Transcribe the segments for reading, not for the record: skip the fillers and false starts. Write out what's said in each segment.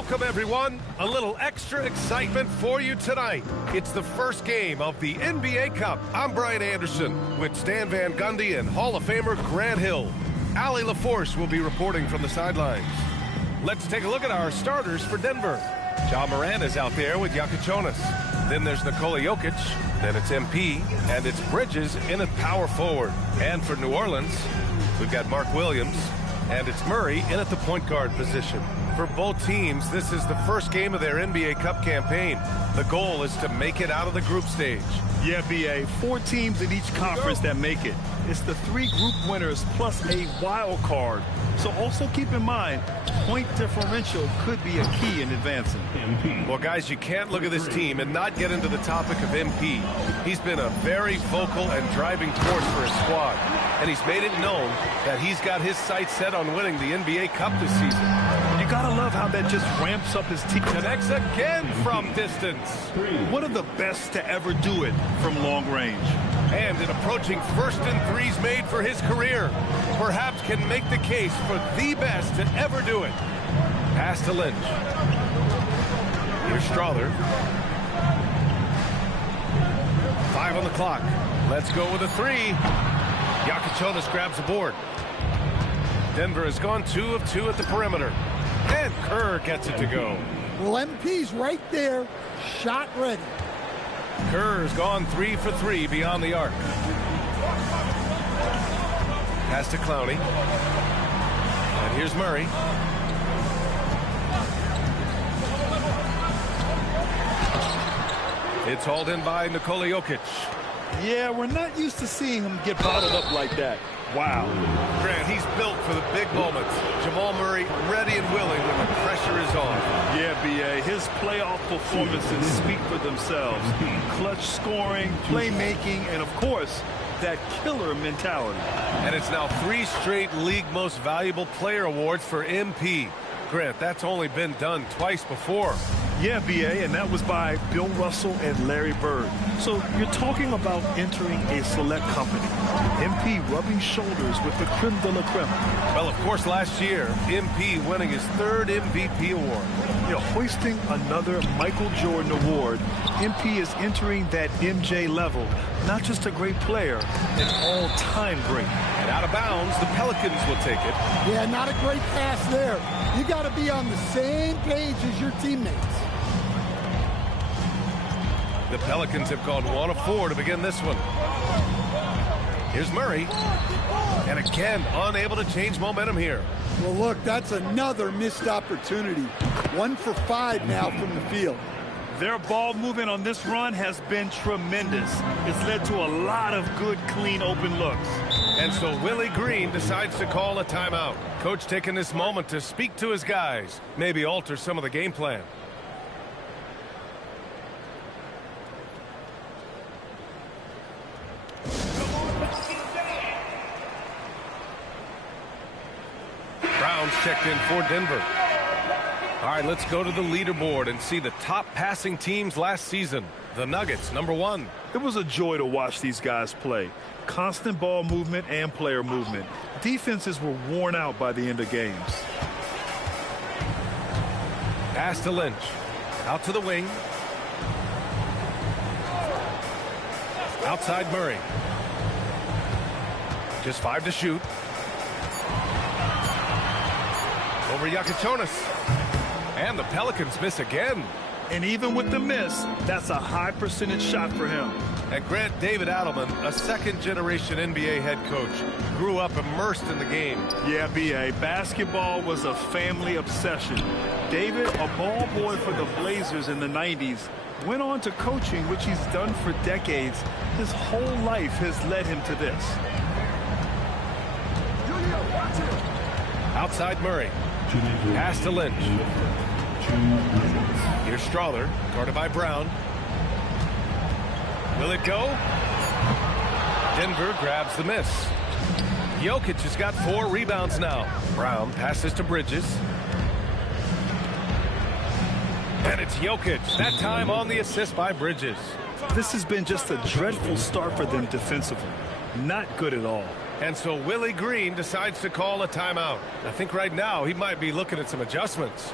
Welcome, everyone. A little extra excitement for you tonight. It's the first game of the NBA Cup. I'm Brian Anderson with Stan Van Gundy and Hall of Famer Grant Hill. Allie LaForce will be reporting from the sidelines. Let's take a look at our starters for Denver. Ja Morant is out there with Jonas. Then there's Nikola Jokic. Then it's MP. And it's Bridges in at power forward. And for New Orleans, we've got Mark Williams. And it's Murray in at the point guard position. For both teams, this is the first game of their NBA Cup campaign. The goal is to make it out of the group stage. Yeah, B.A., 4 teams in each conference that make it. It's the 3 group winners plus a wild card. So also keep in mind, point differential could be a key in advancing. Well, guys, you can't look at this team and not get into the topic of MP. He's been a very vocal and driving force for his squad. And he's made it known that he's got his sights set on winning the NBA Cup this season. You gotta love how that just ramps up his team. Connects again from distance. One of the best to ever do it from long range. And an approaching first and threes made for his career. Perhaps can make the case for the best to ever do it. Pass to Lynch. Here's Strother. 5 on the clock. Let's go with a 3. Jonas grabs the board. Denver has gone 2 of 2 at the perimeter. And Kerr gets it to go. Well, MP's right there, shot ready. Kerr's gone 3 for 3 beyond the arc. Pass to Clowney. And here's Murray. It's hauled in by Nikola Jokic. Yeah, we're not used to seeing him get bottled up like that. Wow. Grant, he's built for the big moments. Jamal Murray ready and willing when the pressure is on. Yeah, B.A., his playoff performances speak for themselves. Clutch scoring, playmaking, and, of course, that killer mentality. And it's now 3 straight league most valuable player awards for MP. Grant, that's only been done twice before. Yeah, B.A., and that was by Bill Russell and Larry Bird. So you're talking about entering a select company. MP rubbing shoulders with the creme de la creme. Well, of course, last year, MP winning his 3rd MVP award. You know, hoisting another Michael Jordan award, MP is entering that MJ level. Not just a great player, an all-time great. And out of bounds, the Pelicans will take it. Yeah, not a great pass there. You got to be on the same page as your teammates. The Pelicans have gone 1 of 4 to begin this one. Here's Murray. And again, unable to change momentum here. Well, look, that's another missed opportunity. 1 for 5 now from the field. Their ball movement on this run has been tremendous. It's led to a lot of good, clean, open looks. And so Willie Green decides to call a timeout. Coach taking this moment to speak to his guys, maybe alter some of the game plan. Brown's checked in for Denver. All right, let's go to the leaderboard and see the top passing teams last season. The Nuggets, number 1. It was a joy to watch these guys play. Constant ball movement and player movement. Defenses were worn out by the end of games. Pass to Lynch. Out to the wing. Outside Murray. Just 5 to shoot. Over Jonas. And the Pelicans miss again. And even with the miss, that's a high percentage shot for him. And Grant, David Adelman, a second-generation NBA head coach, grew up immersed in the game. Yeah, B.A., basketball was a family obsession. David, a ball boy for the Blazers in the 90s, went on to coaching, which he's done for decades. His whole life has led him to this. Outside Murray. Pass to Lynch. Here's Strother, guarded by Brown. Will it go? Denver grabs the miss. Jokic has got 4 rebounds now. Brown passes to Bridges. And it's Jokic, that time on the assist by Bridges. This has been just a dreadful start for them defensively. Not good at all. And so Willie Green decides to call a timeout. I think right now he might be looking at some adjustments.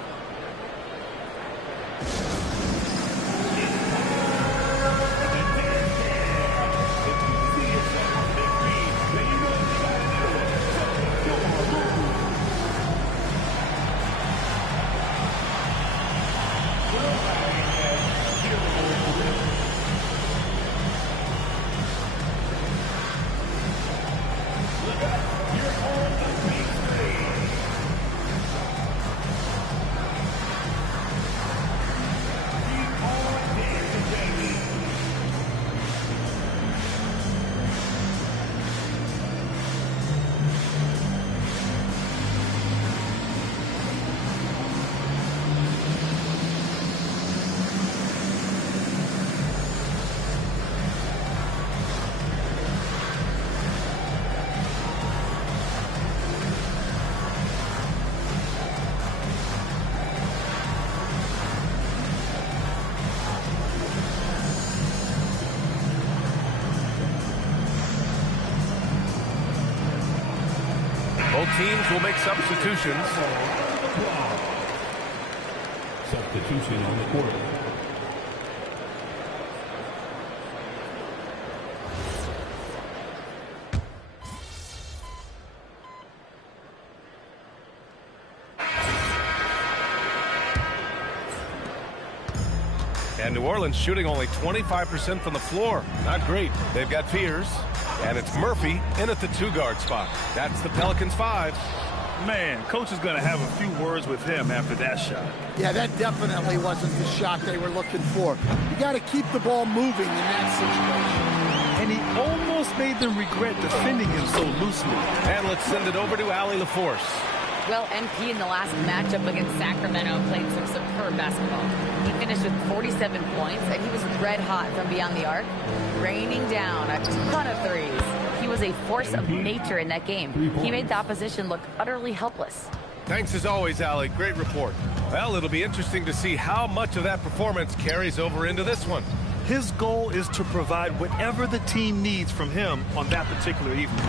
Both teams will make substitutions. Substitution on the court. And New Orleans shooting only 25% from the floor. Not great. They've got fears. And it's Murphy in at the 2-guard spot. That's the Pelicans 5. Man, coach is going to have a few words with him after that shot. Yeah, that definitely wasn't the shot they were looking for. You got to keep the ball moving in that situation. And he almost made them regret defending him so loosely. And let's send it over to Allie LaForce. Well, NP in the last matchup against Sacramento played some superb basketball. He finished with 47 points, and he was red hot from beyond the arc, raining down a ton of threes. He was a force of nature in that game. He made the opposition look utterly helpless. Thanks as always, Allie. Great report. Well, it'll be interesting to see how much of that performance carries over into this one. His goal is to provide whatever the team needs from him on that particular evening.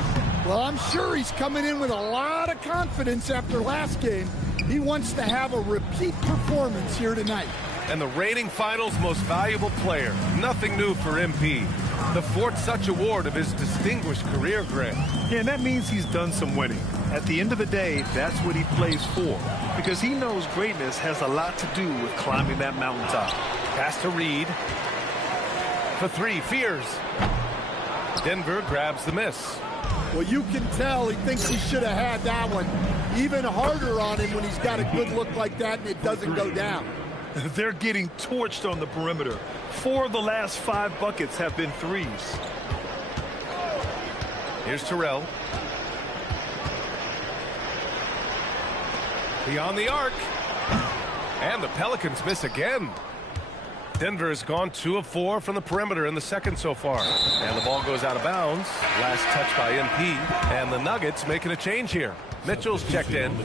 Well, I'm sure he's coming in with a lot of confidence after last game. He wants to have a repeat performance here tonight. And the reigning finals most valuable player. Nothing new for MP. The fourth such award of his distinguished career, Grant. Yeah, and that means he's done some winning. At the end of the day, that's what he plays for. Because he knows greatness has a lot to do with climbing that mountaintop. Pass to Reed. For 3, Fears. Denver grabs the miss. Well, you can tell he thinks he should have had that one. Even harder on him when he's got a good look like that and it doesn't go down. They're getting torched on the perimeter. 4 of the last 5 buckets have been threes. Here's Terrell. Beyond the arc. And the Pelicans miss again. Denver has gone 2 of 4 from the perimeter in the second so far. And the ball goes out of bounds. Last touch by MP. And the Nuggets making a change here. Mitchell's checked in.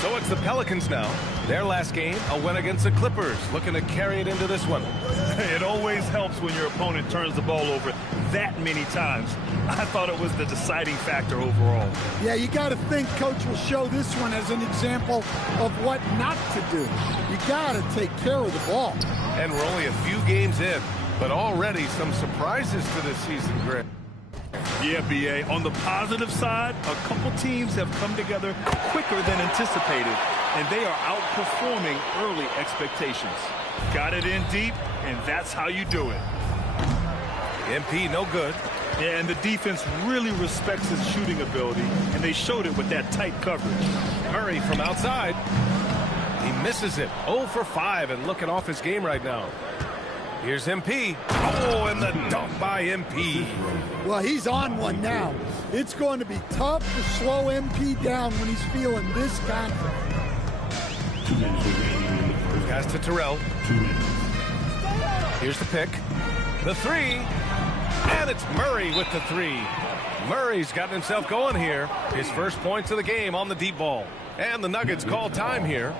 So it's the Pelicans now. Their last game, a win against the Clippers. Looking to carry it into this one. It always helps when your opponent turns the ball over that many times. I thought it was the deciding factor overall. Yeah, you got to think coach will show this one as an example of what not to do. You got to take care of the ball. And we're only a few games in, but already some surprises to this season, Greg. Yeah, B.A. On the positive side, a couple teams have come together quicker than anticipated, and they are outperforming early expectations. Got it in deep, and that's how you do it. MP no good. Yeah, and the defense really respects his shooting ability, and they showed it with that tight coverage. Murray from outside. He misses it. 0 for 5 and looking off his game right now. Here's MP. Oh, and the dunk by MP. Well, he's on one now. It's going to be tough to slow MP down when he's feeling this confident. Pass to Terrell. Here's the pick. The 3. And it's Murray with the 3. Murray's gotten himself going here. His first points of the game on the deep ball. And the Nuggets call time here.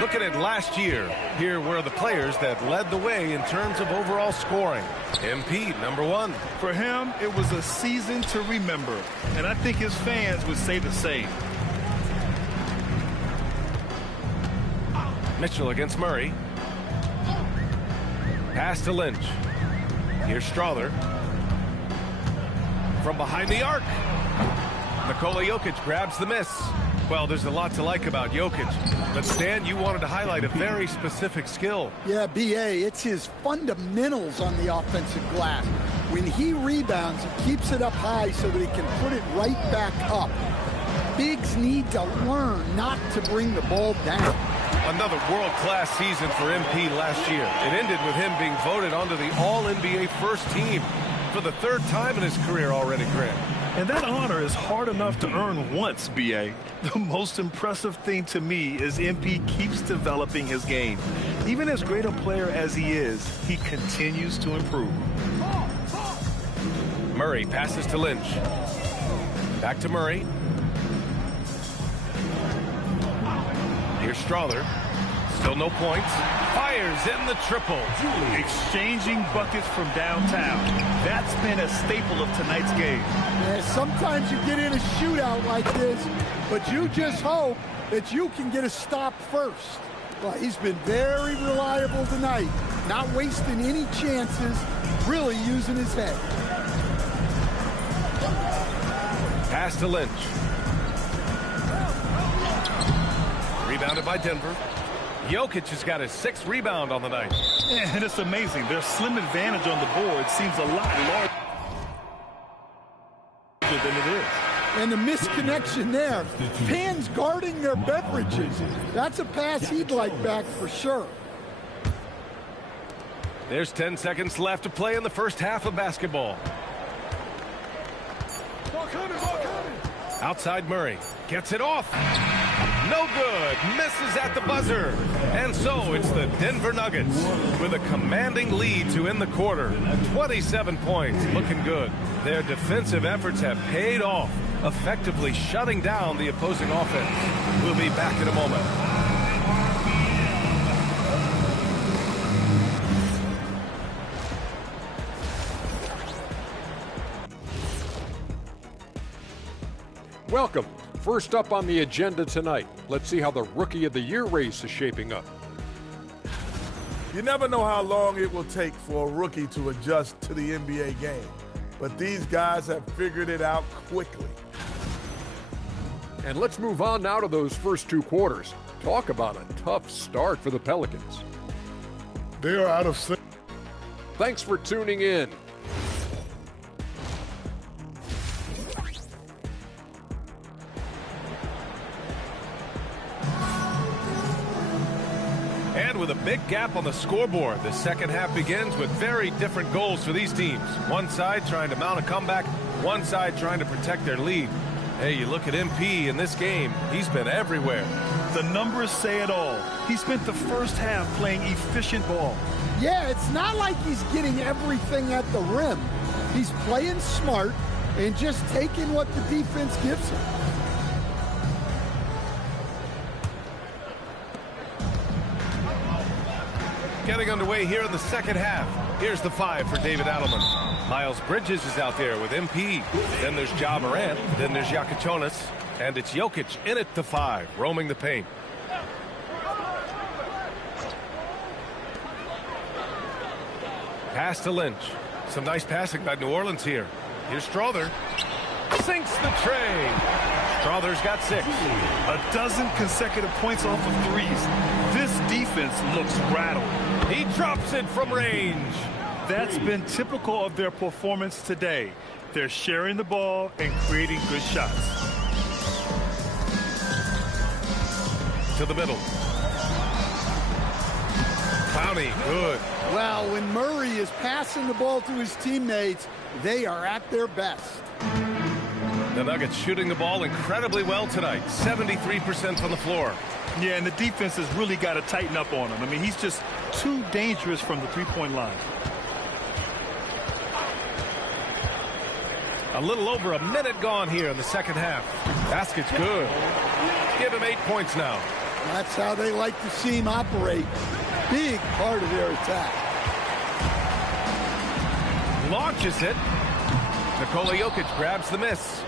Looking at last year, here were the players that led the way in terms of overall scoring. MP, number 1. For him, it was a season to remember, and I think his fans would say the same. Mitchell against Murray. Pass to Lynch. Here's Strother. From behind the arc. Nikola Jokic grabs the miss. Well, there's a lot to like about Jokic. But, Stan, you wanted to highlight a very specific skill. Yeah, B.A., it's his fundamentals on the offensive glass. When he rebounds, he keeps it up high so that he can put it right back up. Bigs need to learn not to bring the ball down. Another world-class season for MP last year. It ended with him being voted onto the All-NBA first team for the 3rd time in his career already, Grant. And that honor is hard enough to earn once, B.A. The most impressive thing to me is MP keeps developing his game. Even as great a player as he is, he continues to improve. Murray passes to Lynch. Back to Murray. Here's Strother. Still no points. Fires in the triple. Exchanging buckets from downtown. That's been a staple of tonight's game. Yeah, sometimes you get in a shootout like this, but you just hope that you can get a stop first. Well, he's been very reliable tonight. Not wasting any chances. Really using his head. Pass to Lynch. Rebounded by Denver. Jokic has got his 6th rebound on the night. Yeah, and it's amazing. Their slim advantage on the board seems a lot larger than it is. And the misconnection there. Fans guarding their beverages. That's a pass he'd like back for sure. There's 10 seconds left to play in the first half of basketball. Outside Murray. Gets it off. No good. Misses at the buzzer. And so it's the Denver Nuggets with a commanding lead to end the quarter. 27 points. Looking good. Their defensive efforts have paid off, effectively shutting down the opposing offense. We'll be back in a moment. Welcome. First up on the agenda tonight, let's see how the Rookie of the Year race is shaping up. You never know how long it will take for a rookie to adjust to the NBA game, but these guys have figured it out quickly. And let's move on now to those first 2 quarters. Talk about a tough start for the Pelicans. They are out of sync. Thanks for tuning in. And with a big gap on the scoreboard, the second half begins with very different goals for these teams. One side trying to mount a comeback, one side trying to protect their lead. Hey, you look at MP in this game, he's been everywhere. The numbers say it all. He spent the first half playing efficient ball. Yeah, it's not like he's getting everything at the rim. He's playing smart and just taking what the defense gives him. Getting underway here in the second half. Here's the 5 for David Adelman. Miles Bridges is out there with MP. Then there's Ja Morant. Then there's Yakatonis. And it's Jokic in at the 5, roaming the paint. Pass to Lynch. Some nice passing by New Orleans here. Here's Strother. Sinks the tray. Strother's got 6. A dozen consecutive points off of threes. This defense looks rattled. He drops it from range. That's been typical of their performance today. They're sharing the ball and creating good shots. To the middle. Clowney, good. Well, when Murray is passing the ball to his teammates, they are at their best. The Nuggets shooting the ball incredibly well tonight. 73% from the floor. Yeah, and the defense has really got to tighten up on him. I mean, he's just too dangerous from the three-point line. A little over a minute gone here in the second half. Basket's good. Give him 8 points now. That's how they like to see him operate. Big part of their attack. Launches it. Nikola Jokic grabs the miss.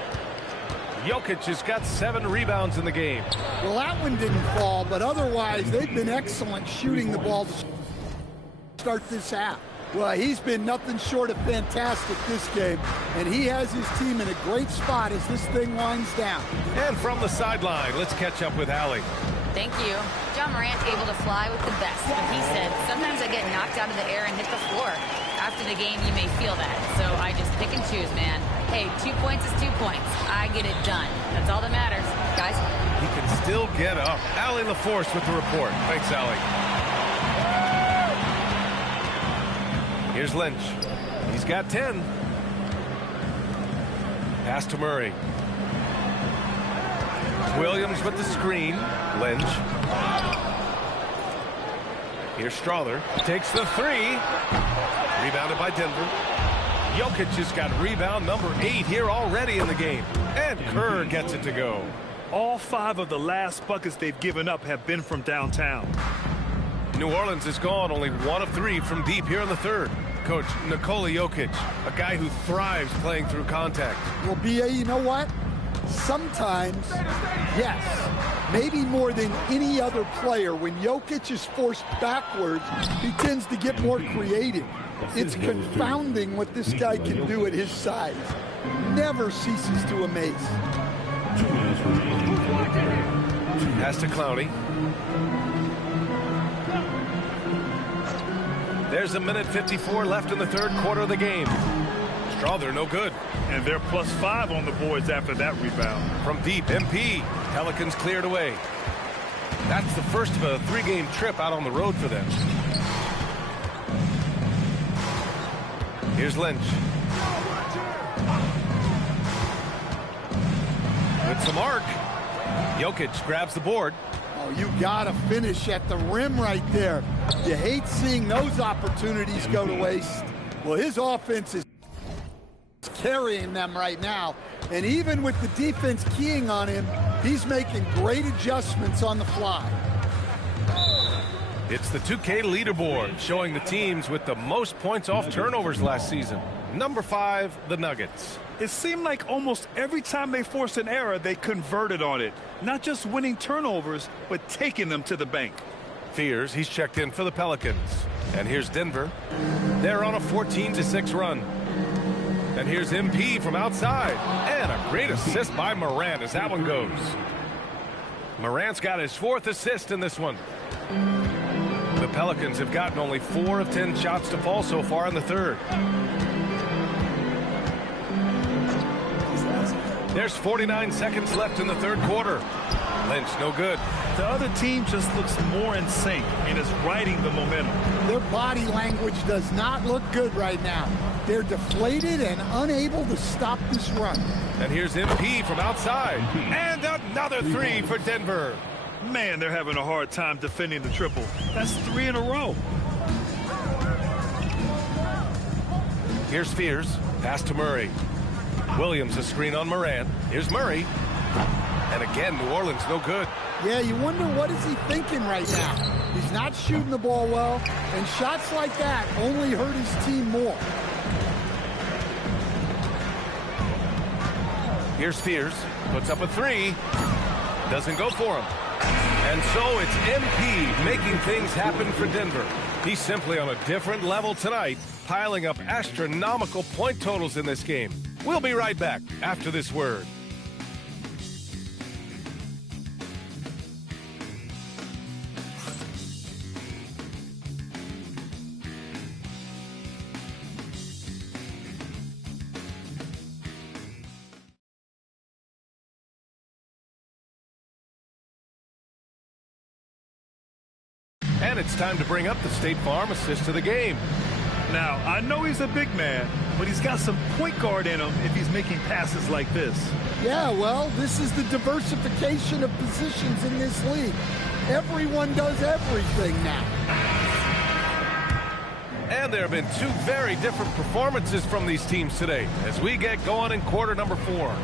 Jokic has got 7 rebounds in the game. Well, that one didn't fall, but otherwise they've been excellent shooting the ball to start this half. Well, he's been nothing short of fantastic this game, and he has his team in a great spot as this thing winds down. And from the sideline, let's catch up with Allie. Thank you. Ja Morant able to fly with the best, but he said, sometimes I get knocked out of the air and hit the floor. After the game, you may feel that, so I just pick and choose, man. Hey, 2 points is 2 points. I get it done. That's all that matters. Guys? He can still get up. Allie LaForce with the report. Thanks, Allie. Here's Lynch. He's got 10. Pass to Murray. Williams with the screen. Lynch. Here's Strother. Takes the 3. Rebounded by Denver. Jokic has got rebound number 8 here already in the game. And Kerr gets it to go. All 5 of the last buckets they've given up have been from downtown. New Orleans has gone only 1 of 3 from deep here in the third. Coach Nikola Jokic, a guy who thrives playing through contact. Well, B.A., you know what? Sometimes, yes, maybe more than any other player, when Jokic is forced backwards, he tends to get more creative. It's confounding what this guy can do at his size. Never ceases to amaze. Pass to Clowney. There's 1:54 left in the third quarter of the game. Strother, no good. And they're +5 on the boards after that rebound. From deep, MP. Pelicans cleared away. That's the first of a 3-game trip out on the road for them. Here's Lynch. With the mark. Jokic grabs the board. Oh, you gotta finish at the rim right there. You hate seeing those opportunities go to waste. Well, his offense is carrying them right now. And even with the defense keying on him, he's making great adjustments on the fly. It's the 2K leaderboard showing the teams with the most points off turnovers last season. Number 5, the Nuggets. It seemed like almost every time they forced an error, they converted on it. Not just winning turnovers, but taking them to the bank. Fears, he's checked in for the Pelicans. And here's Denver. They're on a 14-6 run. And here's MP from outside. And a great assist by Morant as that one goes. Morant's got his 4th assist in this one. The Pelicans have gotten only 4 of 10 shots to fall so far in the third. There's 49 seconds left in the third quarter. Lynch, no good. The other team just looks more in sync and is riding the momentum. Their body language does not look good right now. They're deflated and unable to stop this run. And here's MP from outside. And another 3 for Denver. Man, they're having a hard time defending the triple. That's 3 in a row. Here's Fears. Pass to Murray. Williams a screen on Morant. Here's Murray. And again, New Orleans no good. Yeah, you wonder what is he thinking right now. He's not shooting the ball well, and shots like that only hurt his team more. Here's Fears. Puts up a 3. Doesn't go for him. And so it's MP making things happen for Denver. He's simply on a different level tonight, piling up astronomical point totals in this game. We'll be right back after this word. And it's time to bring up the State Farm assist of the game. Now, I know he's a big man, but he's got some point guard in him if he's making passes like this. Yeah, well, this is the diversification of positions in this league. Everyone does everything now. And there have been 2 very different performances from these teams today as we get going in quarter number 4.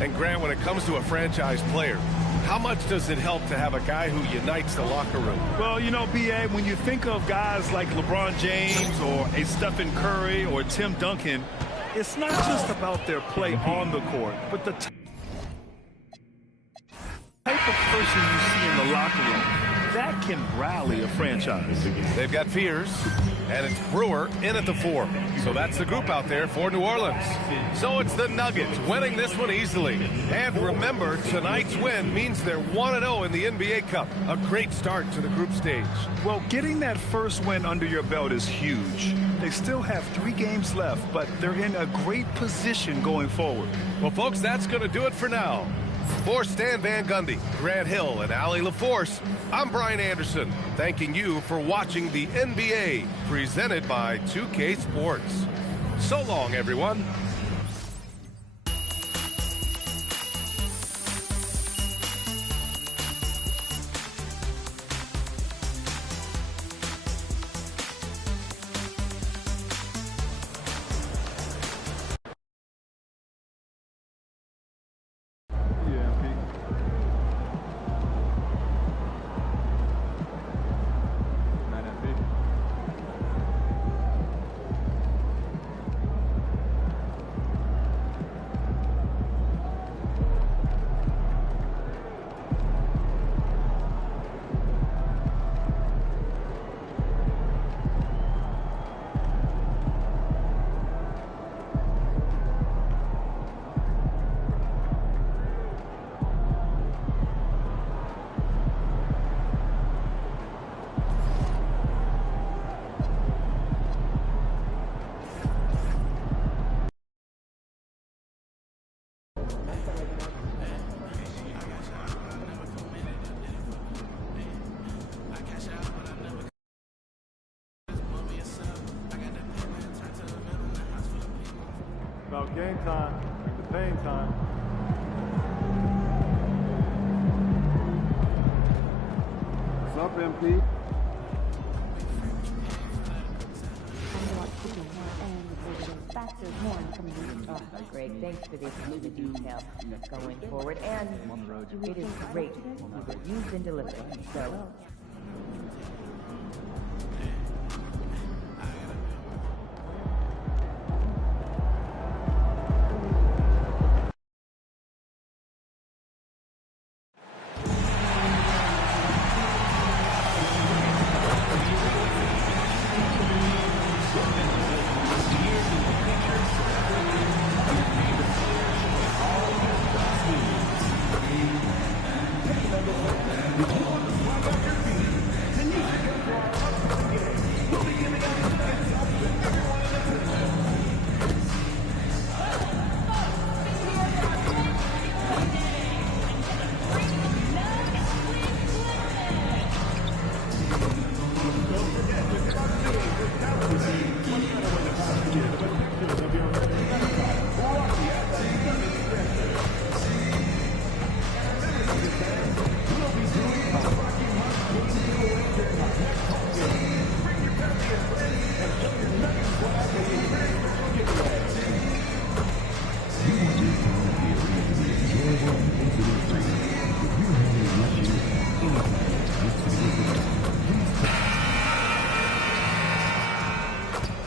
And Grant, when it comes to a franchise player, how much does it help to have a guy who unites the locker room? Well, you know, B.A., when you think of guys like LeBron James or a Stephen Curry or Tim Duncan, it's not just about their play on the court, but the type of person you see in the locker room that can rally a franchise. They've got Fears, and it's Brewer in at the 4. So that's the group out there for New Orleans. So it's the Nuggets winning this one easily. And remember, tonight's win means they're 1-0 in the NBA Cup. A great start to the group stage. Well, getting that first win under your belt is huge. They still have 3 games left, but they're in a great position going forward. Well, folks, that's going to do it for now. For Stan Van Gundy, Grant Hill, and Allie LaForce, I'm Brian Anderson, thanking you for watching the NBA, presented by 2K Sports. So long, everyone. About game time, the pain time. What's up, MP? Greg, thanks for this the detail going forward, and it is great what you've been delivering. So.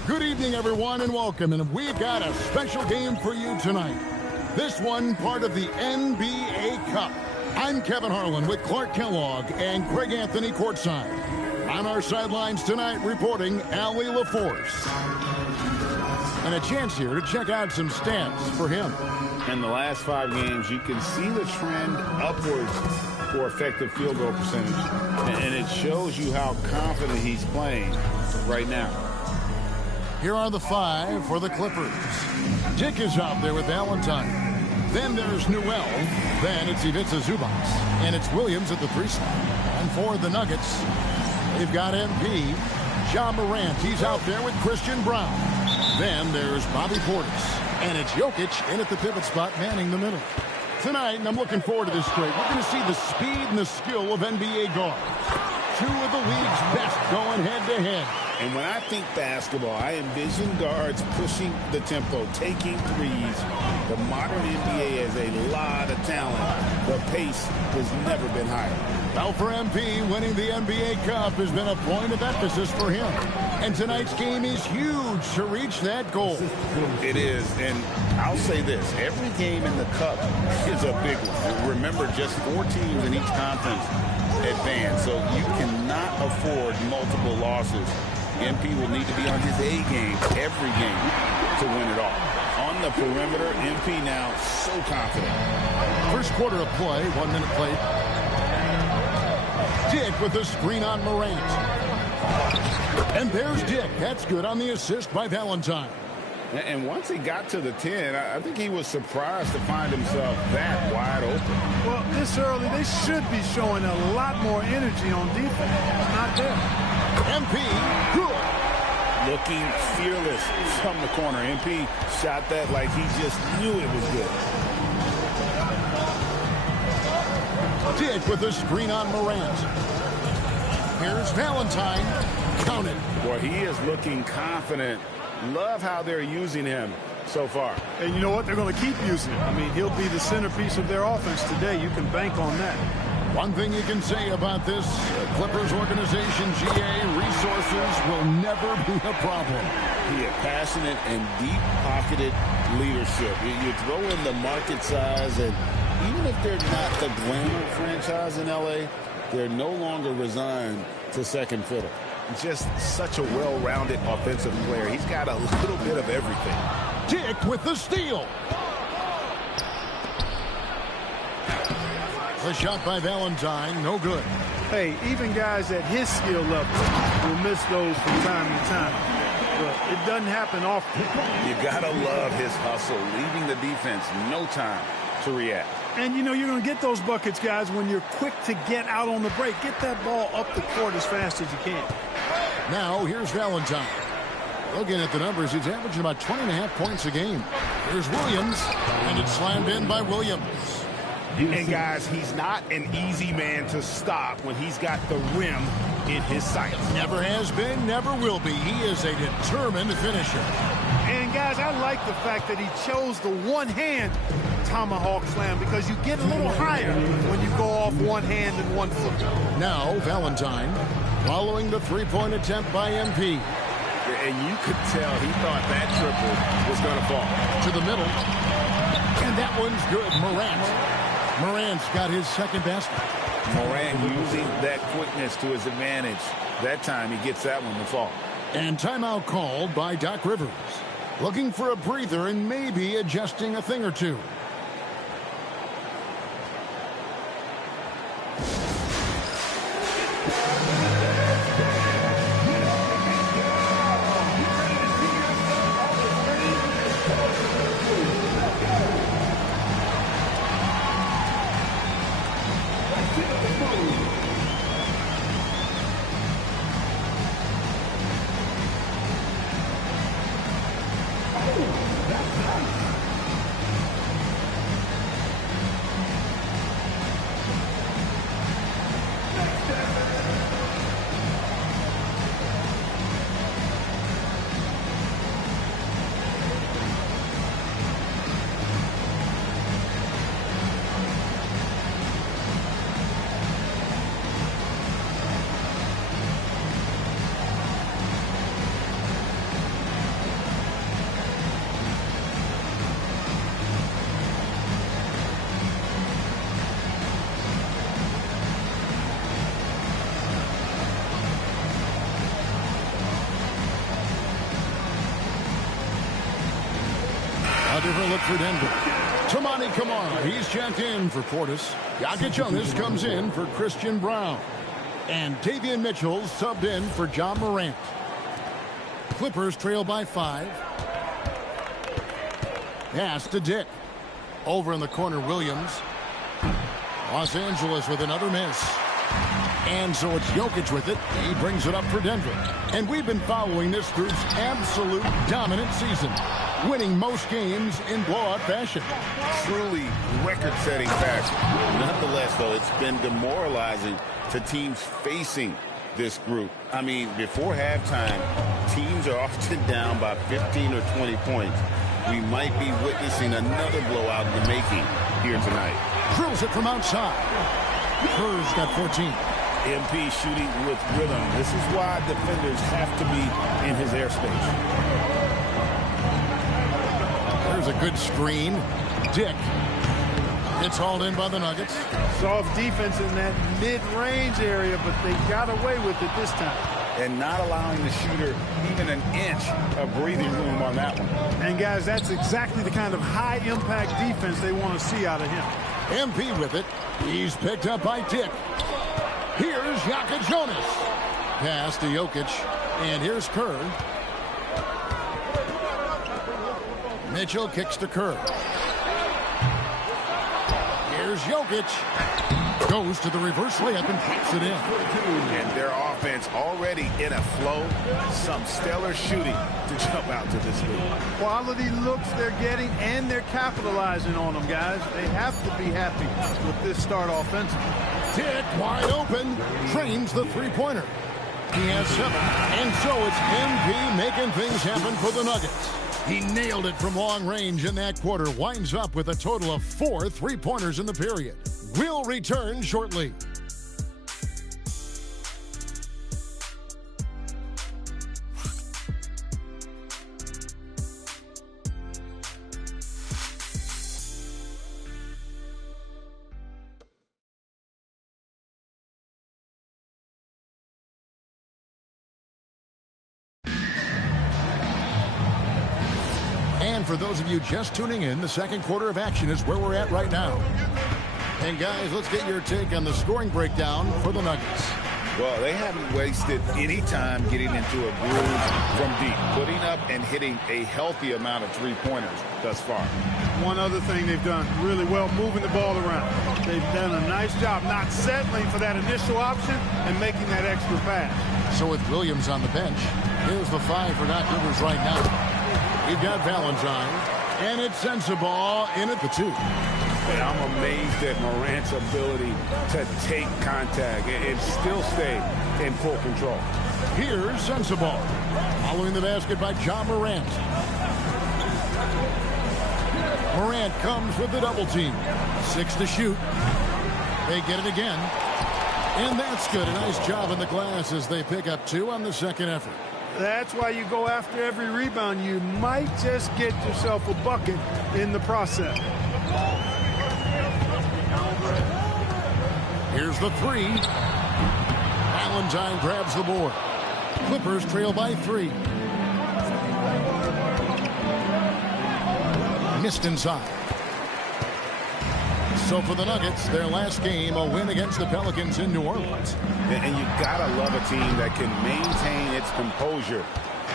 Good evening, everyone, and welcome. And we've got a special game for you tonight. This one part of the NBA Cup. I'm Kevin Harlan with Clark Kellogg and Craig Anthony courtside. On our sidelines tonight, reporting Allie LaForce. And a chance here to check out some stats for him. In the last 5 games, you can see the trend upwards for effective field goal percentage. And it shows you how confident he's playing right now. Here are the 5 for the Clippers. Dick is out there with Valentine. Then there's Newell. Then it's Ivica Zubac. And it's Williams at the 3 spot. And for the Nuggets, they've got MP. Ja Morant, he's out there with Christian Brown. Then there's Bobby Portis. And it's Jokic in at the pivot spot, manning the middle. Tonight, and I'm looking forward to this trade, we're going to see the speed and the skill of NBA guard. 2 of the league's best going head-to-head. And when I think basketball, I envision guards pushing the tempo, taking threes. The modern NBA has a lot of talent. The pace has never been higher. Now for MP, winning the NBA Cup has been a point of emphasis for him. And tonight's game is huge to reach that goal. It is, and I'll say this. Every game in the Cup is a big one. Remember, just 4 teams in each conference advance, so you cannot afford multiple losses. MP will need to be on his A game every game to win it all. On the perimeter, MP now so confident. First quarter of play, 1 minute played. Dick with the screen on Morant. And there's Dick. That's good on the assist by Valentine. And once he got to the 10, I think he was surprised to find himself that wide open. Well, this early, they should be showing a lot more energy on defense. It's not there. MP, good. Looking fearless from the corner. MP shot that like he just knew it was good. Dick with the screen on Morant. Here's Valentine. Count it. Boy, he is looking confident. Love how they're using him so far. And you know what? They're going to keep using him. I mean, he'll be the centerpiece of their offense today. You can bank on that. One thing you can say about this Clippers organization, GA, resources will never be a problem. He has passionate and deep-pocketed leadership. You throw in the market size, and even if they're not the glamour franchise in L.A., they're no longer resigned to second fiddle. Just such a well-rounded offensive player. He's got a little bit of everything. Dick with the steal. The shot by Valentine, no good. Hey, even guys at his skill level will miss those from time to time. But it doesn't happen often. You got to love his hustle, leaving the defense no time to react. And, you know, you're going to get those buckets, guys, when you're quick to get out on the break. Get that ball up the court as fast as you can. Now, here's Valentine. Looking at the numbers, he's averaging about 20.5 points a game. Here's Williams, and it's slammed in by Williams. And guys, he's not an easy man to stop when he's got the rim in his sights. Never has been, never will be. He is a determined finisher. And guys, I like the fact that he chose the one-hand tomahawk slam because you get a little higher when you go off one hand and 1 foot. Now Valentine, following the three-point attempt by MP. And you could tell he thought that triple was going to fall. To the middle. And that one's good. Morant's got his second basket. Morant using that quickness to his advantage. That time he gets that one to fall. And timeout called by Doc Rivers. Looking for a breather and maybe adjusting a thing or two. A different look for Denver. Toumani Camara, he's checked in for Portis. Jonas comes in for Christian Brown. And Davion Mitchell subbed in for John Morant. Clippers trail by 5. Pass to Dick. Over in the corner, Williams. Los Angeles with another miss. And so it's Jokic with it. He brings it up for Denver. And we've been following this group's absolute dominant season, winning most games in blowout fashion. Truly record-setting fashion. Nonetheless, though, it's been demoralizing to teams facing this group. I mean, before halftime, teams are often down by 15 or 20 points. We might be witnessing another blowout in the making here tonight. Drills it from outside. Kerr's got 14. MP shooting with rhythm. This is why defenders have to be in his airspace. There's a good screen. Dick. It's hauled in by the Nuggets. Soft defense in that mid-range area, but they got away with it this time. And not allowing the shooter even an inch of breathing room on that one. And, guys, that's exactly the kind of high-impact defense they want to see out of him. MP with it. He's picked up by Dick. Here's Jonas. Pass to Jokic. And here's Kerr. Mitchell kicks to Kerr. Here's Jokic. Goes to the reverse layup and puts it in. And their offense already in a flow. Some stellar shooting to jump out to this lead. Quality looks they're getting, and they're capitalizing on them, guys. They have to be happy with this start offensively. Dick wide open. Trains the three-pointer. He has 7. And so it's MP making things happen for the Nuggets. He nailed it from long range in that quarter. Winds up with a total of 4 three-pointers in the period. We'll return shortly. And for those of you just tuning in, the second quarter of action is where we're at right now. And guys, let's get your take on the scoring breakdown for the Nuggets. Well, they haven't wasted any time getting into a groove from deep, putting up and hitting a healthy amount of three-pointers thus far. One other thing they've done really well, moving the ball around. They've done a nice job not settling for that initial option and making that extra pass. So with Williams on the bench, here's the 5 for Doc Rivers right now. We've got Valentine, and it's Sensabaugh in at the 2. And I'm amazed at Morant's ability to take contact and still stay in full control. Here's Sensabaugh, following the basket by John Morant. Morant comes with the double team. 6 to shoot. They get it again. And that's good. A nice job in the glass as they pick up 2 on the second effort. That's why you go after every rebound. You might just get yourself a bucket in the process. Here's the 3. Valentine grabs the board. Clippers trail by 3. Missed inside. So for the Nuggets, their last game, a win against the Pelicans in New Orleans. And you gotta love a team that can maintain its composure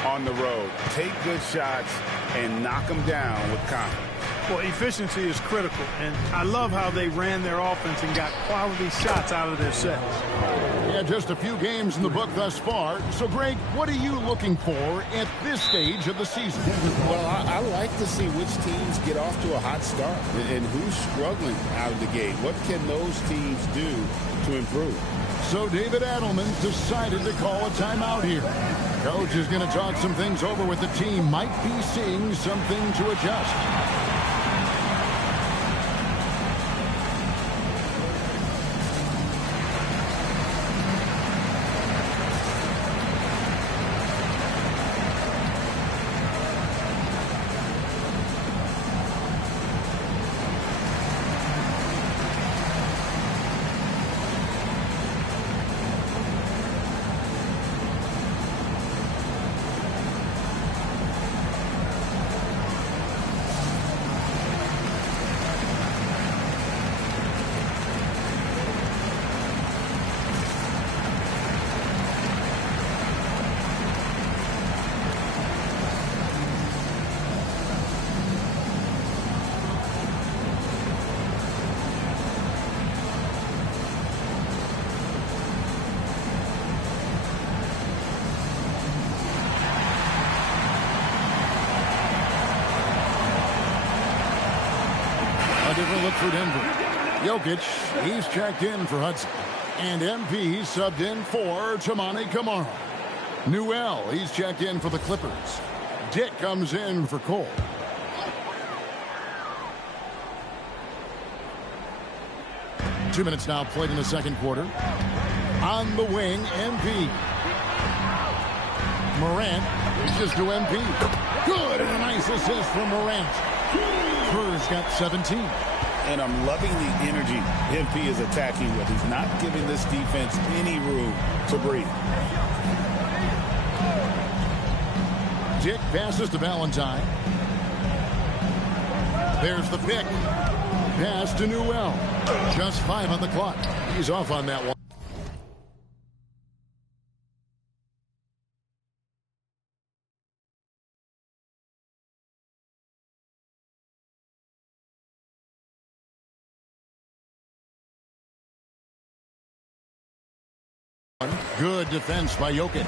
on the road, take good shots, and knock them down with confidence. Well, efficiency is critical, and I love how they ran their offense and got quality shots out of their sets. Yeah, just a few games in the book thus far. So, Greg, what are you looking for at this stage of the season? Well, I like to see which teams get off to a hot start and who's struggling out of the gate. What can those teams do to improve? So David Adelman decided to call a timeout here. Coach is going to talk some things over with the team. Might be seeing something to adjust. Different look for Denver. Jokic, he's checked in for Hudson. And MP subbed in for Tamani Kamara. Newell, he's checked in for the Clippers. Dick comes in for Cole. Two minutes now played in the second quarter. On the wing, MP. Morant reaches to MP. Good, and a nice assist from Morant. Spurs got 17. And I'm loving the energy MP is attacking with. He's not giving this defense any room to breathe. Dick passes to Valentine. There's the pick. Pass to Newell. Just 5 on the clock. He's off on that one. Good defense by Jokic.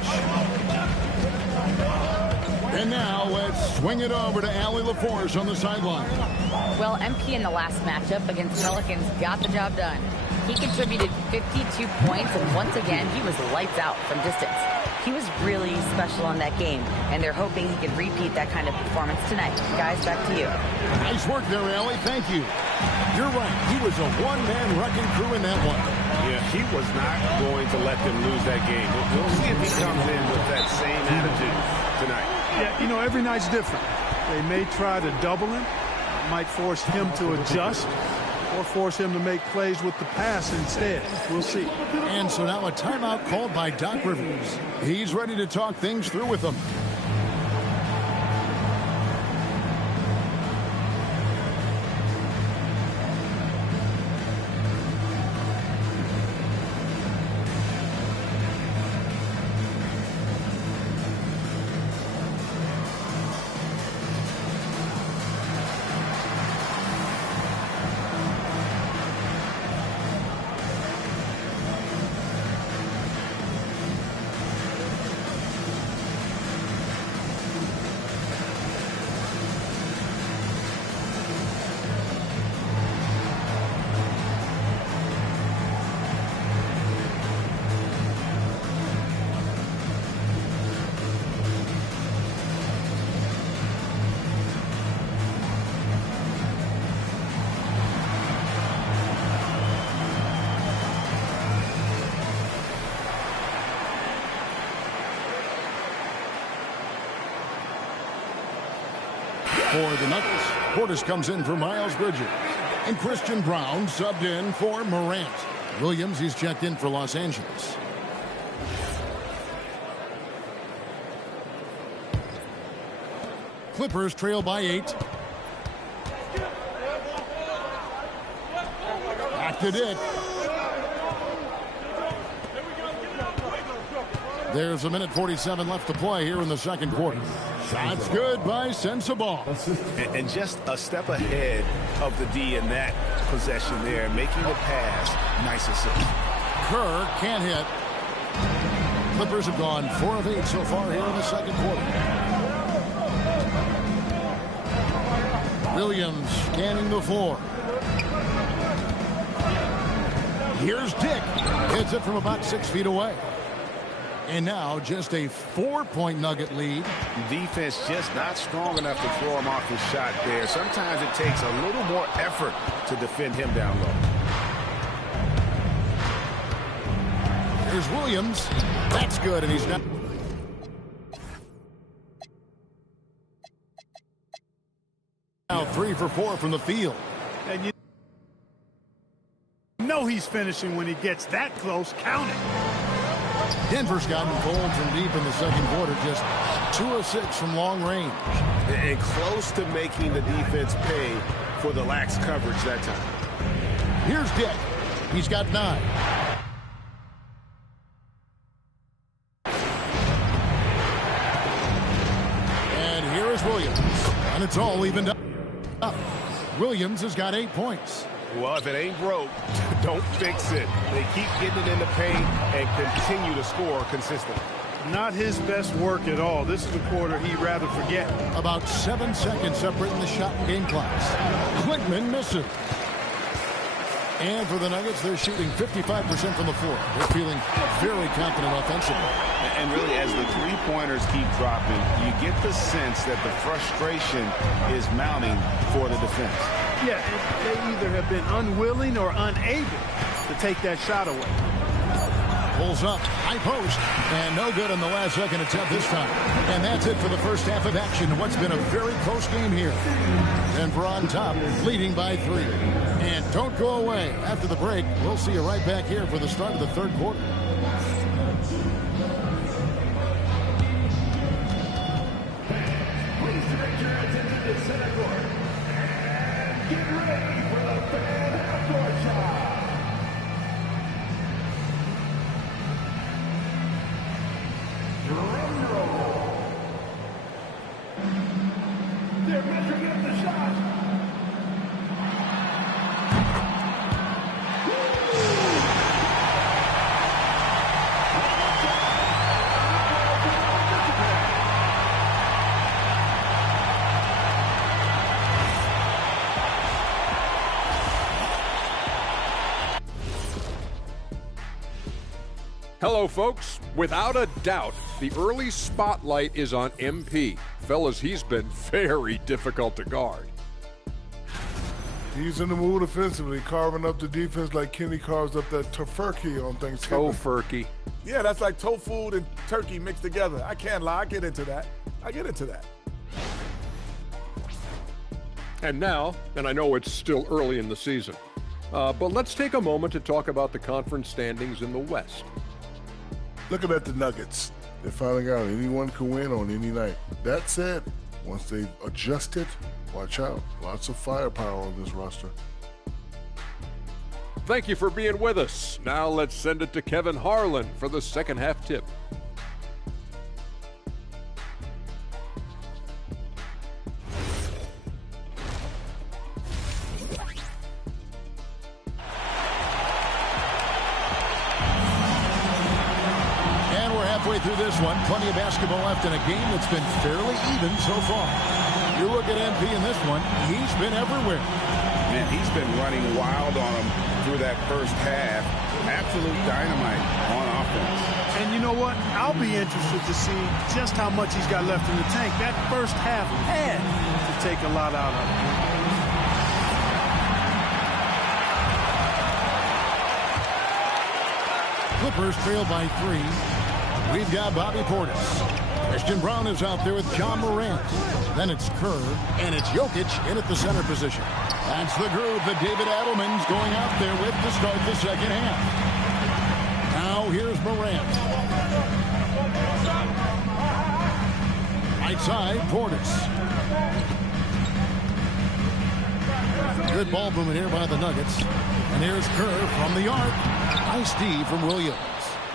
And now let's swing it over to Allie LaForce on the sideline. Well, MP in the last matchup against Pelicans got the job done. He contributed 52 points, and once again, he was lights out from distance. He was really special in that game, and they're hoping he can repeat that kind of performance tonight. Guys, back to you. Nice work there, Allie. Thank you. You're right. He was a one-man wrecking crew in that one. Yeah, he was not going to let them lose that game. We'll see if he comes in with that same attitude tonight. Yeah, you know, every night's different. They may try to double him, might force him to adjust, or force him to make plays with the pass instead. We'll see. And so now a timeout called by Doc Rivers. He's ready to talk things through with them. For the Nuggets, Portis comes in for Miles Bridges. And Christian Brown subbed in for Morant. Williams, he's checked in for Los Angeles. Clippers trail by 8. Back to Dick. There's 1:47 left to play here in the second quarter. Shots good by Sensabaugh. And just a step ahead of the D in that possession there, making the pass. Nice assist. Kerr can't hit. Clippers have gone 4 of 8 so far here in the second quarter. Williams scanning the floor. Here's Dick. Hits it from about 6 feet away. And now just a 4-point Nugget lead. Defense just not strong enough to throw him off his shot there. Sometimes it takes a little more effort to defend him down low. Here's Williams. That's good, and he's not. Now 3 for 4 from the field. And you know he's finishing when he gets that close. Count it. Denver's gotten cold from deep in the second quarter, just 2 of 6 from long range. And close to making the defense pay for the lax coverage that time. Here's Dick. He's got 9. And here is Williams. And it's all evened up. Williams has got 8 points. Well, if it ain't broke, don't fix it. They keep getting it in the paint and continue to score consistently. Not his best work at all. This is a quarter he'd rather forget. About 7 seconds separating the shot and game clocks. Quickman misses. And for the Nuggets, they're shooting 55% from the floor. They're feeling very confident offensively. And really, as the three-pointers keep dropping, you get the sense that the frustration is mounting for the defense. Yeah, they either have been unwilling or unable to take that shot away. Pulls up, high post, and no good on the last second attempt this time. And that's it for the first half of action in what's been a very close game here. Denver on top, leading by 3. And don't go away. After the break, we'll see you right back here for the start of the third quarter. Please direct your attention to center court. And get ready for the fan half-court shot. Drum roll. They're measuring up the shot. Hello, folks. Without a doubt, the early spotlight is on MP. Fellas, he's been very difficult to guard. He's in the mood offensively, carving up the defense like Kenny carves up that tofurkey on Thanksgiving. Tofurkey. Yeah, that's like tofu and turkey mixed together. I can't lie. I get into that. And now, and I know it's still early in the season, but let's take a moment to talk about the conference standings in the West. Looking at the Nuggets, they're finding out anyone can win on any night. That said, once they've adjusted, watch out. Lots of firepower on this roster. Thank you for being with us. Now let's send it to Kevin Harlan for the second half tip. Through this one, plenty of basketball left in a game that's been fairly even so far. You look at MP in this one, he's been everywhere. Man, he's been running wild on him through that first half. Absolute dynamite on offense. And you know what? I'll be interested to see just how much he's got left in the tank. That first half had to take a lot out of him. Clippers trail by 3. We've got Bobby Portis. Christian Brown is out there with John Morant. Then it's Kerr, and it's Jokic in at the center position. That's the group that David Adelman's going out there with to start the second half. Now here's Morant. Right side, Portis. Good ball movement here by the Nuggets. And here's Kerr from the arc. Nice D from Williams.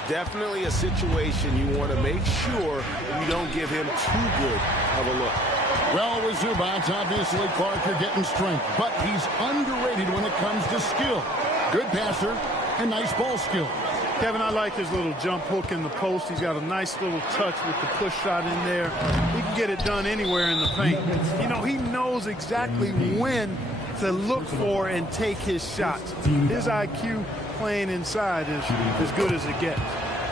Definitely a situation you want to make sure you don't give him too good of a look. Well, with Zubac, obviously Clark are getting strength, but he's underrated when it comes to skill. Good passer and nice ball skill. Kevin, I like his little jump hook in the post. He's got a nice little touch with the push shot in there. He can get it done anywhere in the paint. You know, he knows exactly when to look for and take his shots. His IQ playing inside is as good as it gets.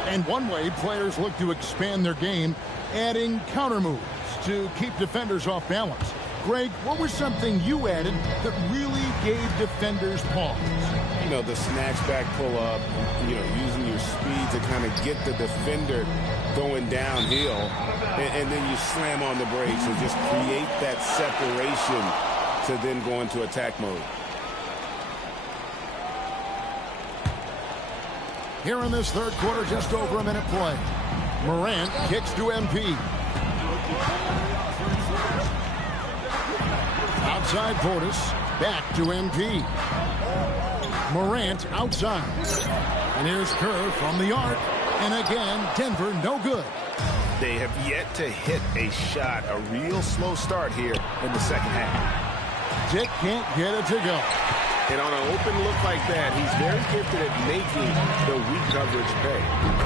And one way players look to expand their game, adding counter moves to keep defenders off balance. Greg, what was something you added that really gave defenders pause? You know, the snatch back pull up, you know, using your speed to kind of get the defender going downhill, and then you slam on the brakes and just create that separation to then go into attack mode. Here in this third quarter, just over a minute play. Morant kicks to MP. Outside Portis, back to MP. Morant outside. And here's Kerr from the arc. And again, Denver no good. They have yet to hit a shot, a real slow start here in the second half. Dick can't get it to go. And on an open look like that, he's very gifted at making the weak coverage pay.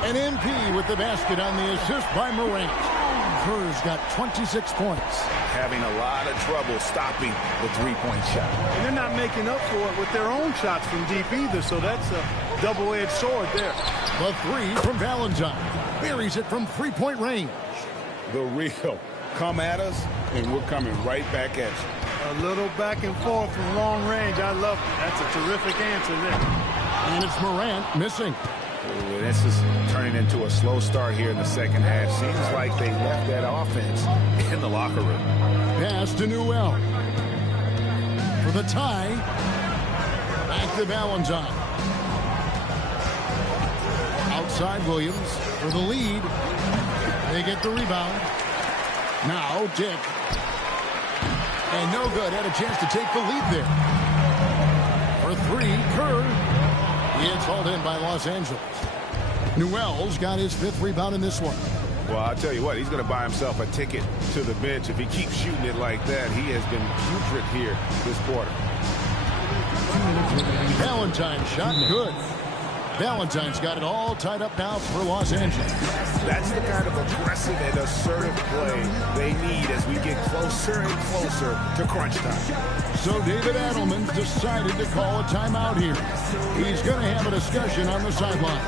And MP with the basket on the assist by Morant. Kerr's got 26 points. Having a lot of trouble stopping the three-point shot. And they're not making up for it with their own shots from deep either, so that's a double-edged sword there. The three from Valentine. Buries it from three-point range. The real come at us, and we're coming right back at you. A little back and forth from long range. I love it. That's a terrific answer there. And it's Morant missing. Ooh, this is turning into a slow start here in the second half. Seems like they left that offense in the locker room. Pass to Newell. For the tie. Back to Valentine. Outside Williams for the lead. They get the rebound. Now Dick. And no good. Had a chance to take the lead there. For three, Kerr. It's hauled in by Los Angeles. Newell's got his fifth rebound in this one. Well, I'll tell you what, he's going to buy himself a ticket to the bench. If he keeps shooting it like that, he has been putrid here this quarter. Valentine shot good. Valentine's got it all tied up now for Los Angeles. That's the kind of aggressive and assertive play they need as we get closer and closer to crunch time. So David Adelman's decided to call a timeout here. He's going to have a discussion on the sideline.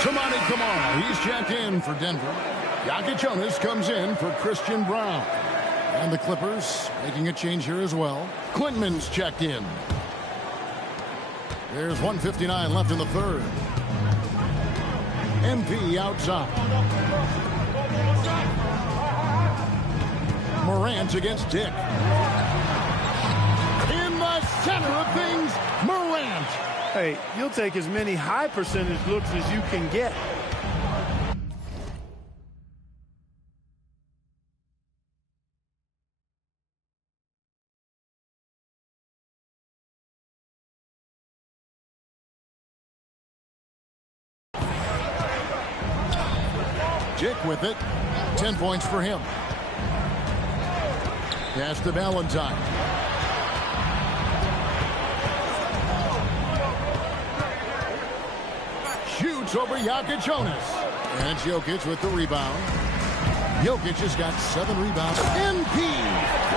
Toumani Camara, he's checked in for Denver. Jokic comes in for Christian Brown. And the Clippers making a change here as well. Quintman's checked in. There's 1:59 left in the third. MP outside. Morant against Dick. In the center of things, Morant. Hey, you'll take as many high percentage looks as you can get. Dick with it. 10 points for him. Pass to Valentine. Shoots over Jokic. And Jokic with the rebound. Jokic has got 7 rebounds. MP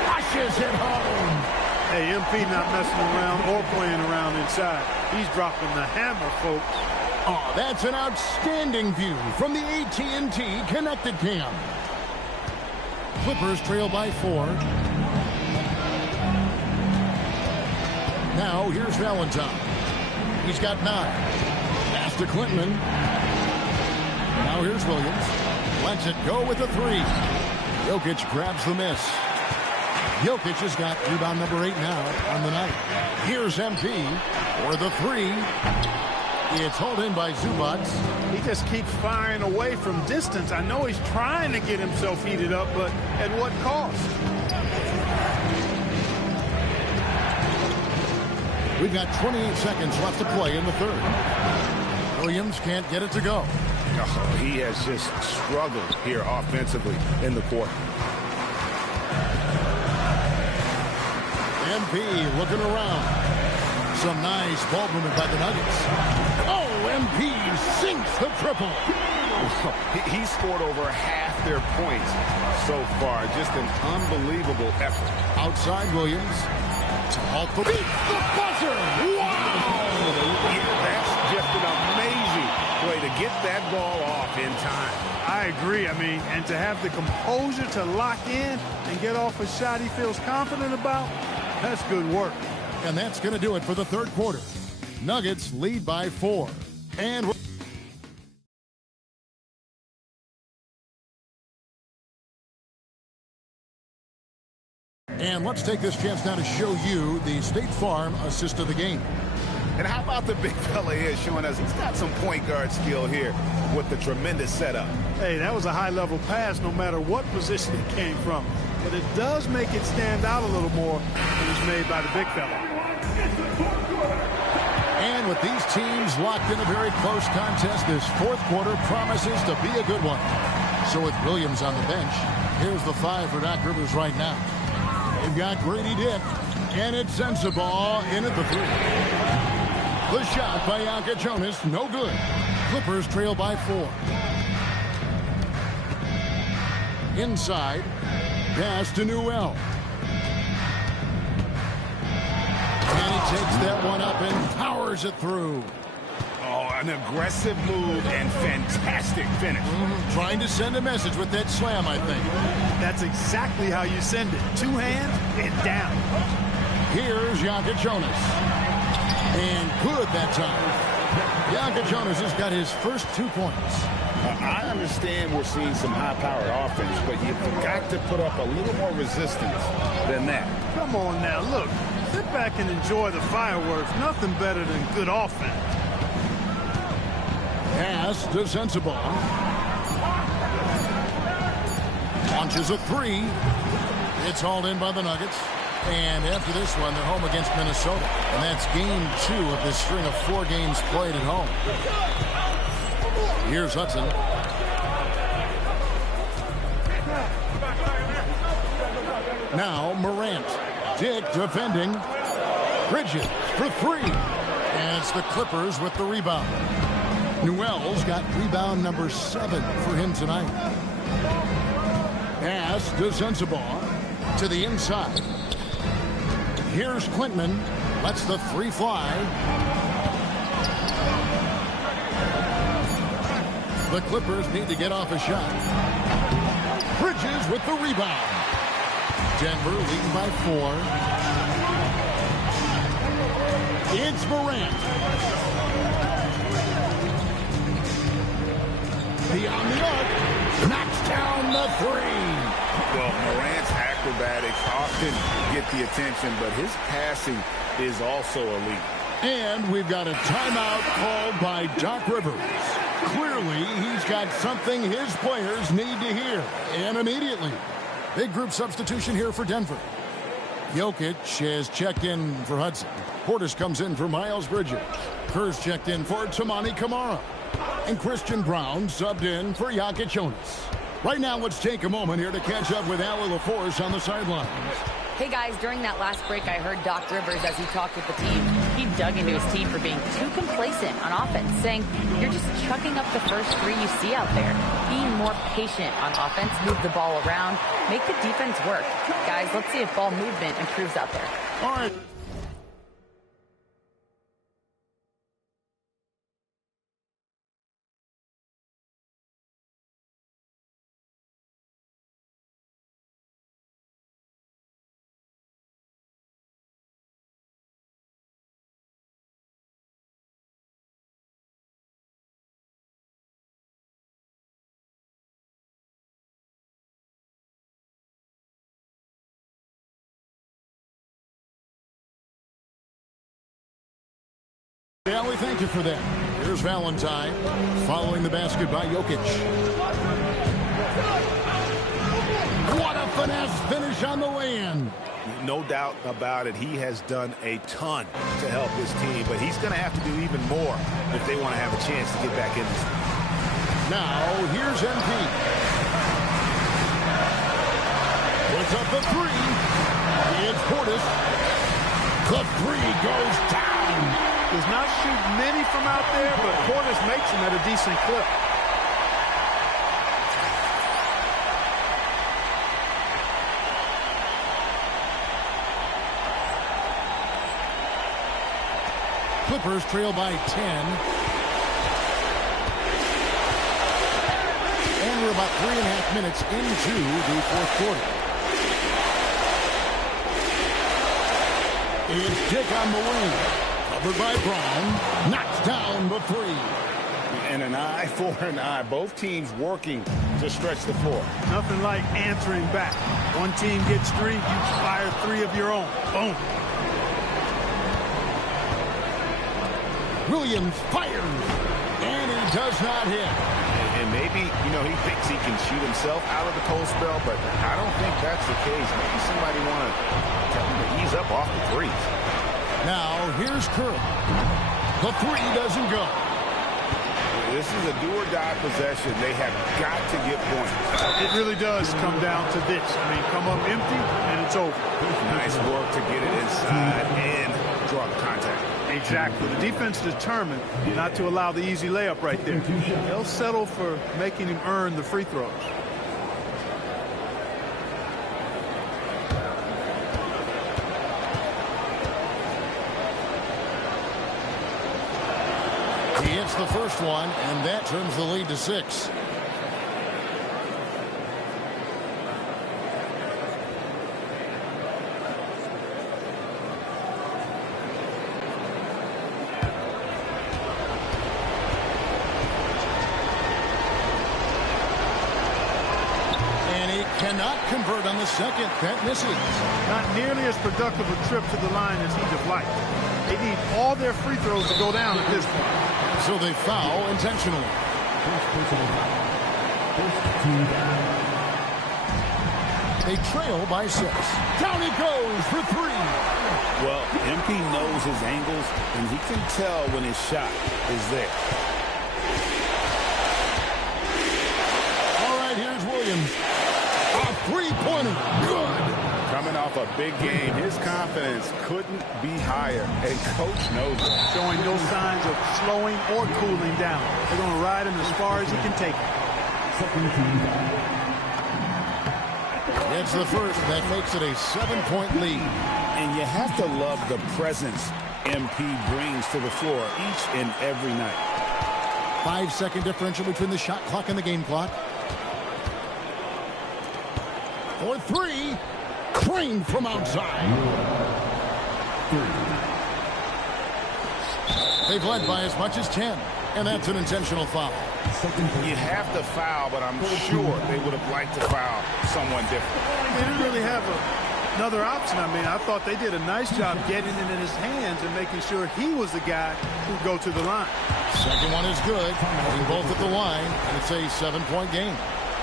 crushes it home. Hey, MP not messing around or playing around inside. He's dropping the hammer, folks. Oh, that's an outstanding view from the AT&T Connected Cam. Clippers trail by 4. Now here's Valentine. He's got 9. Pass to Clinton. Now here's Williams. Lets it go with a 3. Jokic grabs the miss. Jokic has got rebound number 8 now on the night. Here's MP for the 3. It's hauled in by Zubac. He just keeps firing away from distance. I know he's trying to get himself heated up, but at what cost? We've got 28 seconds left to play in the third. Williams can't get it to go. Oh, he has just struggled here offensively in the quarter. MP looking around. Some nice ball movement by the Nuggets. Oh, MP sinks the triple. He scored over half their points so far. Just an unbelievable effort. Outside Williams. Beats the buzzer. Wow! Yeah, that's just an amazing way to get that ball off in time. I agree. I mean, and to have the composure to lock in and get off a shot he feels confident about, that's good work. And that's going to do it for the third quarter. Nuggets lead by 4. And let's take this chance now to show you the State Farm assist of the game. And how about the big fella here showing us he's got some point guard skill here with the tremendous setup. Hey, that was a high-level pass no matter what position it came from. But it does make it stand out a little more when it's made by the big fella. And with these teams locked in a very close contest, this fourth quarter promises to be a good one. So with Williams on the bench, here's the 5 for Doc Rivers right now. They've got Grady Dick, and it's Sensabaugh in at the 3. The shot by Jokic, no good. Clippers trail by 4. Inside, pass to Newell. And he takes that one up and powers it through. Oh, an aggressive move and fantastic finish. Trying to send a message with that slam, I think. That's exactly how you send it. 2 hands and down. Here's Jokic. And good that time. Jokic has got his first 2 points. I understand we're seeing some high-powered offense, but you've got to put up a little more resistance than that. Come on now, look. Sit back and enjoy the fireworks. Nothing better than good offense. Pass to Sensabaugh. Launches a 3. It's hauled in by the Nuggets. And after this one, they're home against Minnesota. And that's game 2 of this string of 4 games played at home. Here's Hudson. Now Morant. Dick defending. Bridges for 3. And it's the Clippers with the rebound. Newell's got rebound number 7 for him tonight. Pass to Sensabaugh to the inside. Here's Clinton. Lets the 3 fly. The Clippers need to get off a shot. Bridges with the rebound. Denver leading by 4. It's Morant. Beyond the arc. Knocks down the 3. Well, Morant's acrobatics often get the attention, but his passing is also elite. And we've got a timeout called by Doc Rivers. Clearly, he's got something his players need to hear, and immediately. Big group substitution here for Denver. Jokic has checked in for Hudson. Portis comes in for Miles Bridges. Kerr's checked in for Tamani Kamara. And Christian Brown subbed in for Jokic Jonas. Right now, let's take a moment here to catch up with Ali LaForce on the sidelines. Hey guys, during that last break, I heard Doc Rivers as he talked with the team. He dug into his team for being too complacent on offense, saying, you're just chucking up the first three you see out there. Be more patient on offense, move the ball around, make the defense work. Guys, let's see if ball movement improves out there. All right. Yeah, we thank you for that. Here's Valentine following the basket by Jokic. What a finesse finish on the lay-in. No doubt about it. He has done a ton to help his team, but he's going to have to do even more if they want to have a chance to get back in this. Now, here's MP. Puts up the three. It's Portis. The three goes down. Does not shoot many from out there, but Portis makes them at a decent clip. Clippers trail by 10. And we're about 3.5 minutes into the fourth quarter. It's Dick on the wing. Covered by Brown. Knocks down the three. And an eye for an eye. Both teams working to stretch the floor. Nothing like answering back. One team gets three, you fire three of your own. Boom. Williams fires. And he does not hit. And maybe, he thinks he can shoot himself out of the cold spell, but I don't think that's the case. Maybe somebody want to tell him to ease up off the threes. Now, here's Kerr. The three doesn't go. This is a do-or-die possession. They have got to get points. It really does come down to this. Come up empty, and it's over. Nice work to get it inside and draw the contact. Exactly. The defense determined not to allow the easy layup right there. They'll settle for making him earn the free throws. He hits the first one, and that turns the lead to 6. Cannot convert on the second. That misses. Not nearly as productive a trip to the line as he'd have liked. They need all their free throws to go down at this point. So they foul intentionally. They trail by 6. Down he goes for 3. Well, MP knows his angles, and he can tell when his shot is there. All right, here's Williams. A three-pointer. Good. Coming off a big game, his confidence couldn't be higher, and Coach knows it. Showing no signs of slowing or cooling down. They're going to ride him as far as he can take him. It's the first. That makes it a 7-point lead. And you have to love the presence MP brings to the floor each and every night. 5-second differential between the shot clock and the game clock. For 3, Crane from outside. They've led by as much as 10, and that's an intentional foul. You have to foul, but I'm sure they would have liked to foul someone different. They didn't really have another option. I thought they did a nice job getting it in his hands and making sure he was the guy who'd go to the line. Second one is good. Putting both at the line, and it's a 7-point game.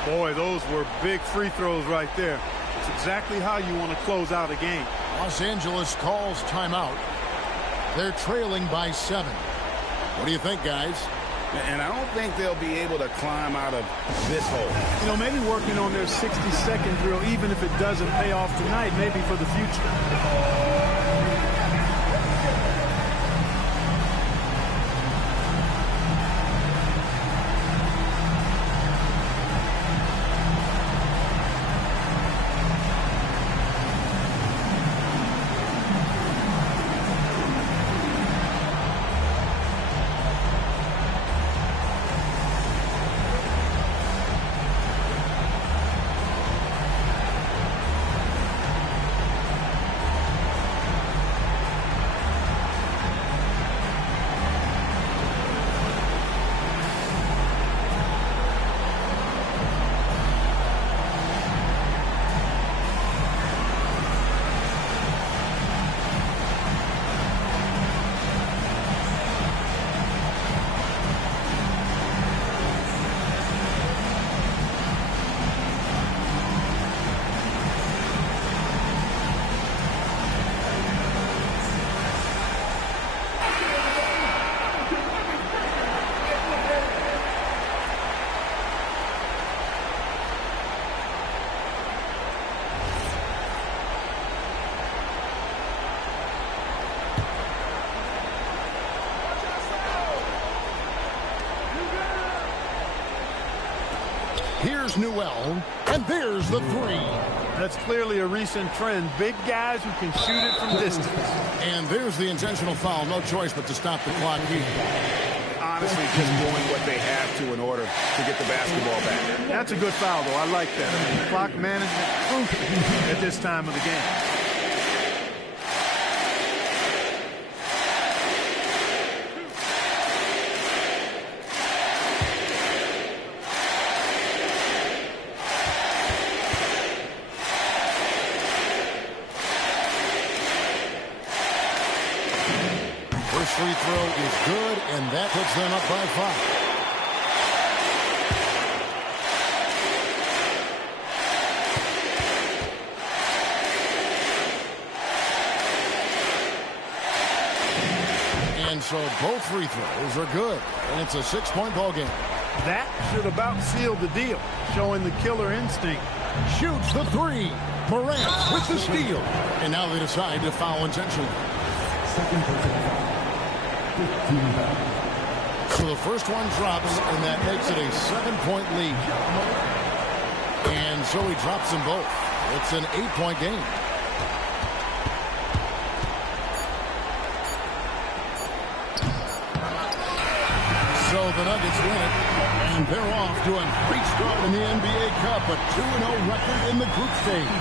Boy, those were big free throws right there. It's exactly how you want to close out a game. Los Angeles calls timeout. They're trailing by 7. What do you think, guys? And I don't think they'll be able to climb out of this hole. You know, maybe working on their 60-second drill, even if it doesn't pay off tonight, maybe for the future. Here's Newell, and there's the 3. That's clearly a recent trend. Big guys who can shoot it from distance. And there's the intentional foul. No choice but to stop the clock here. Honestly, just doing what they have to in order to get the basketball back. That's a good foul, though. I like that. Clock management at this time of the game. Free throw is good, and that puts them up by 5. And so both free throws are good, and it's a 6-point ball game. That should about seal the deal, showing the killer instinct. Shoots the 3. Morant with the steal. And now they decide to foul intentionally. Second personal foul. So the first one drops, and that makes it a 7-point lead. And so he drops them both. It's an 8-point game. So the Nuggets win it, and they're off to a great start in the NBA Cup, a 2-0 record in the group stage.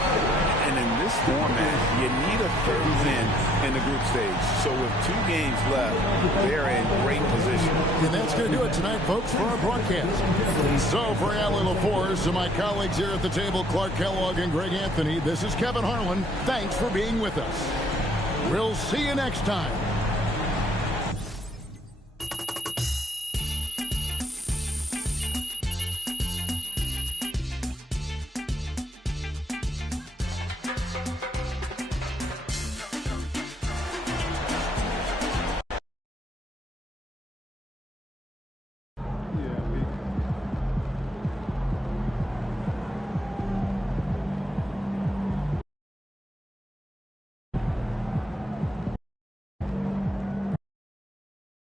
And in this format, you need a third win in the group stage. So with 2 games left, they're in great position. And that's going to do it tonight, folks, for our broadcast. So for Allie LaForce and my colleagues here at the table, Clark Kellogg and Greg Anthony, this is Kevin Harlan. Thanks for being with us. We'll see you next time